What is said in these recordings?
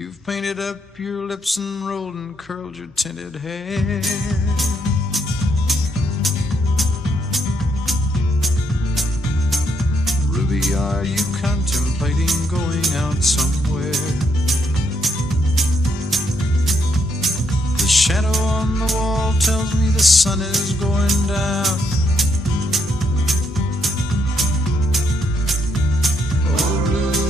You've painted up your lips and rolled and curled your tinted hair. Ruby, are you contemplating going out somewhere? The shadow on the wall tells me the sun is going down. Oh, Ruby,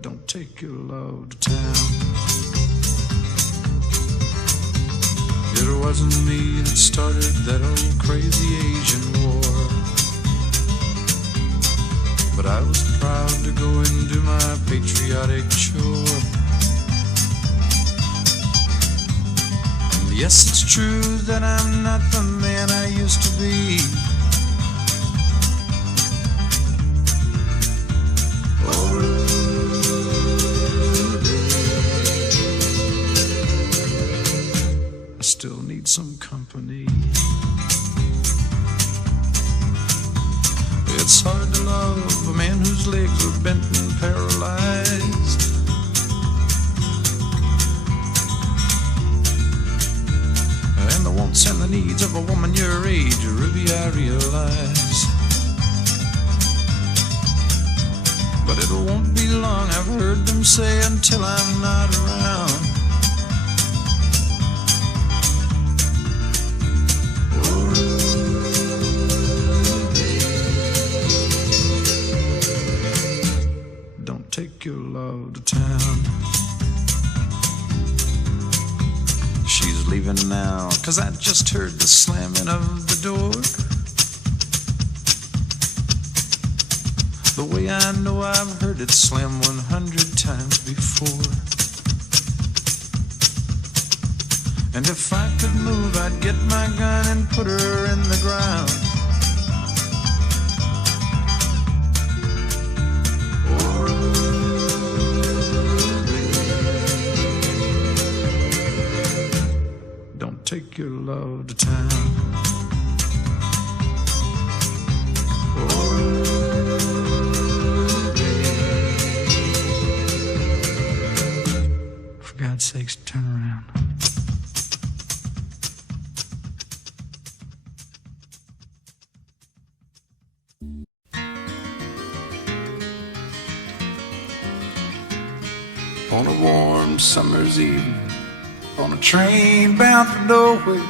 don't take your love to town. It wasn't me that started that old crazy Asian war, but I was proud to go and do my patriotic chore. And yes, it's true that I'm not the man I used to be. Oh, I still need some company. It's hard to love a man whose legs are bent and paralyzed, and the wants and the needs of a woman your age, Ruby, I realize. But it won't be long, I've heard them say, until I'm not around. Take your love to town. She's leaving now, 'cause I just heard the slamming of the door. The way I know I've heard it slam 100 times before. And if I could move, I'd get my gun and put her in the ground. Take your love to town. Oh, for God's sakes, turn around. On a warm summer's evening, on a train bound for nowhere,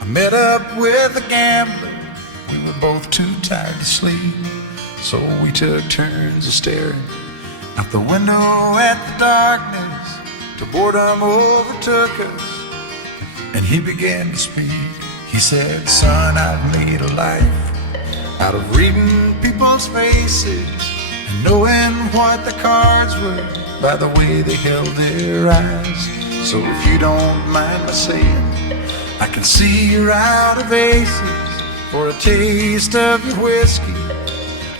I met up with a gambler. We were both too tired to sleep, so we took turns of staring out the window at the darkness till boredom overtook us, and he began to speak. He said, "Son, I've made a life out of reading people's faces and knowing what the cards were by the way they held their eyes. So if you don't mind my saying, I can see you're out of aces. For a taste of your whiskey,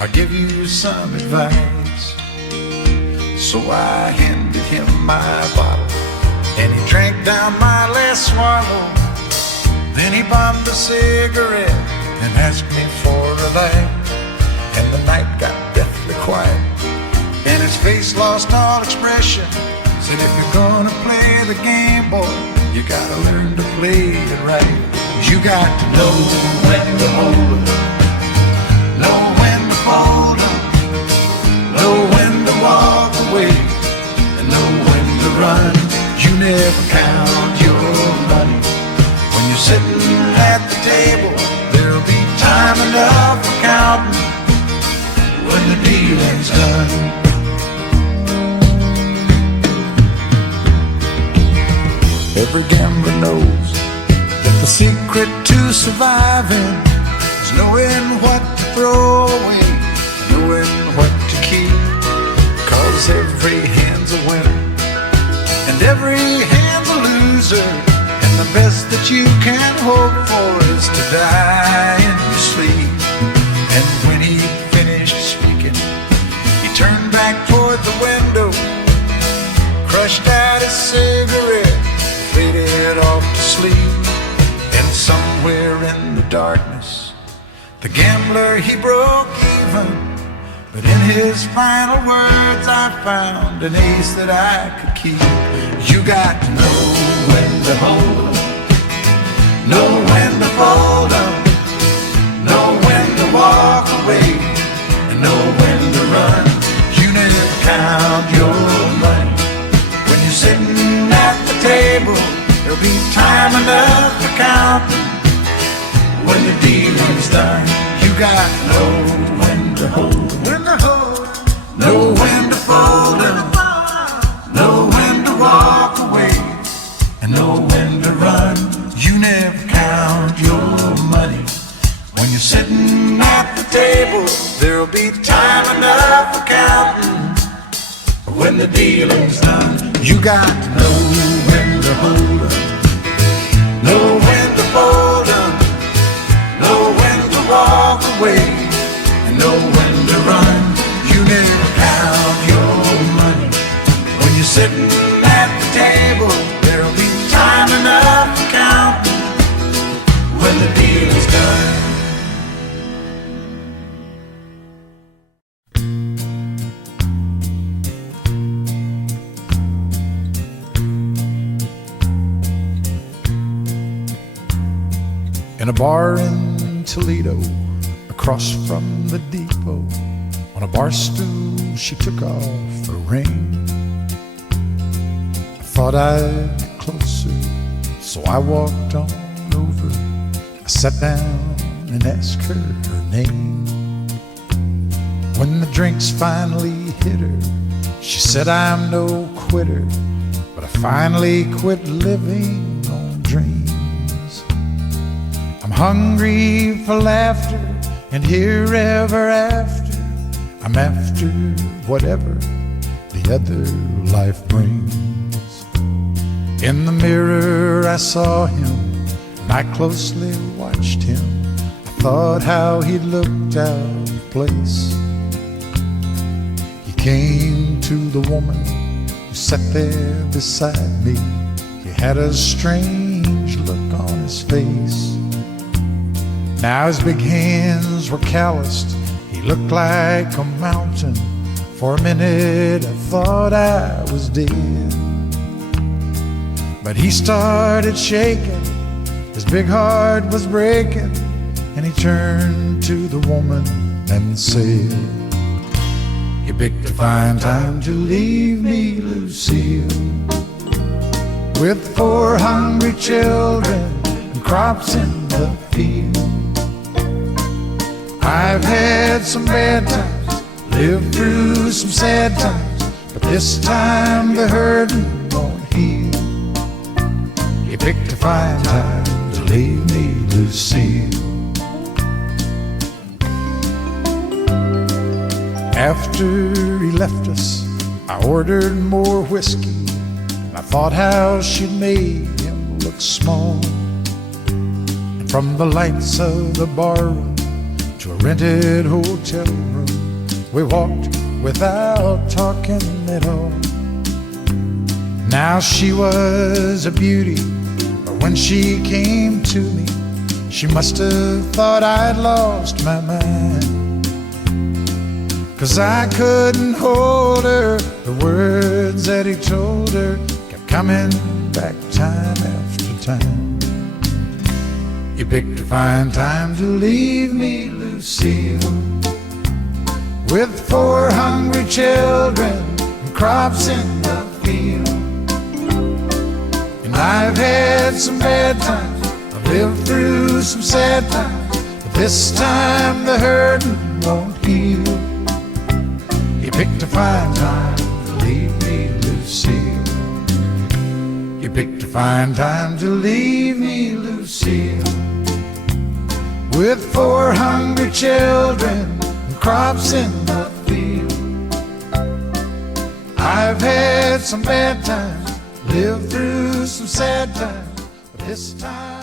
I'll give you some advice." So I handed him my bottle, and he drank down my last swallow. Then he bummed a cigarette and asked me for a light. And the night got deathly quiet, and his face lost all expression. Said, "If you're gonna play the game, boy, you gotta learn to play it right. You got to know when to hold 'em, know when to fold 'em, know when to walk away, and know when to run. You never count your money when you're sitting at the table. There'll be time enough for counting when the dealing's done." Every gambler knows that the secret to surviving is knowing what to throw away, knowing what to keep. 'Cause every hand's a winner and every hand's a loser, and the best that you can hope for is to die in your sleep. And when he finished speaking, he turned back toward the window, crushed out his cigarette, faded off to sleep. And somewhere in the darkness, the gambler, he broke even But in his final words I found an ace that I could keep. You got to know when to hold 'em, know when to fold 'em, know when to walk away, and know when to run. You never count your money when you're sitting at the table. There'll be time enough for counting when the dealing's done. You got to know when to hold 'em, know when to fold 'em, know when to walk away, and know when to run. You never count your money when you're sitting at the table. There'll be time enough for counting when the dealing's done. You got to know when to hold 'em, know when to fold 'em, know when to walk away, and know when to run. You never count your money when you're sitting at the table. There'll be time enough for counting when the deal is done. In a bar in Toledo, across from the depot, on a bar stool she took off her ring. I thought I'd get closer, so I walked on over. I sat down and asked her her name. When the drinks finally hit her, she said, I'm no quitter, but I finally quit living on dreams. I'm hungry for laughter, and here ever after, I'm after whatever the other life brings. In the mirror I saw him, and I closely watched him. I thought how he looked out of place. He came to the woman who sat there beside me. He had a strange look on his face. Now his big hands were calloused, he looked like a mountain. For a minute I thought I was dead. But he started shaking, his big heart was breaking, and he turned to the woman and said, You picked a fine time to leave me, Lucille, with 4 hungry children and crops in the field. I've had some bad times, lived through some sad times, but this time the hurting won't heal. You picked a fine time to leave me, Lucille. After he left us, I ordered more whiskey, and I thought how she'd made him look small. And from the lights of the barroom to a rented hotel room, we walked without talking at all. Now she was a beauty, but when she came to me, she must have thought I'd lost my mind. 'Cause I couldn't hold her, the words that he told her kept coming back time after time. You picked a fine time to leave me, Lucille, with 4 hungry children and crops in the field. And I've had some bad times, I've lived through some sad times, but this time the hurting won't heal. You picked a fine time to leave me, Lucille. You picked a fine time to leave me, Lucille, with 4 hungry children and crops in the field. I've had some bad times, lived through some sad times, but this time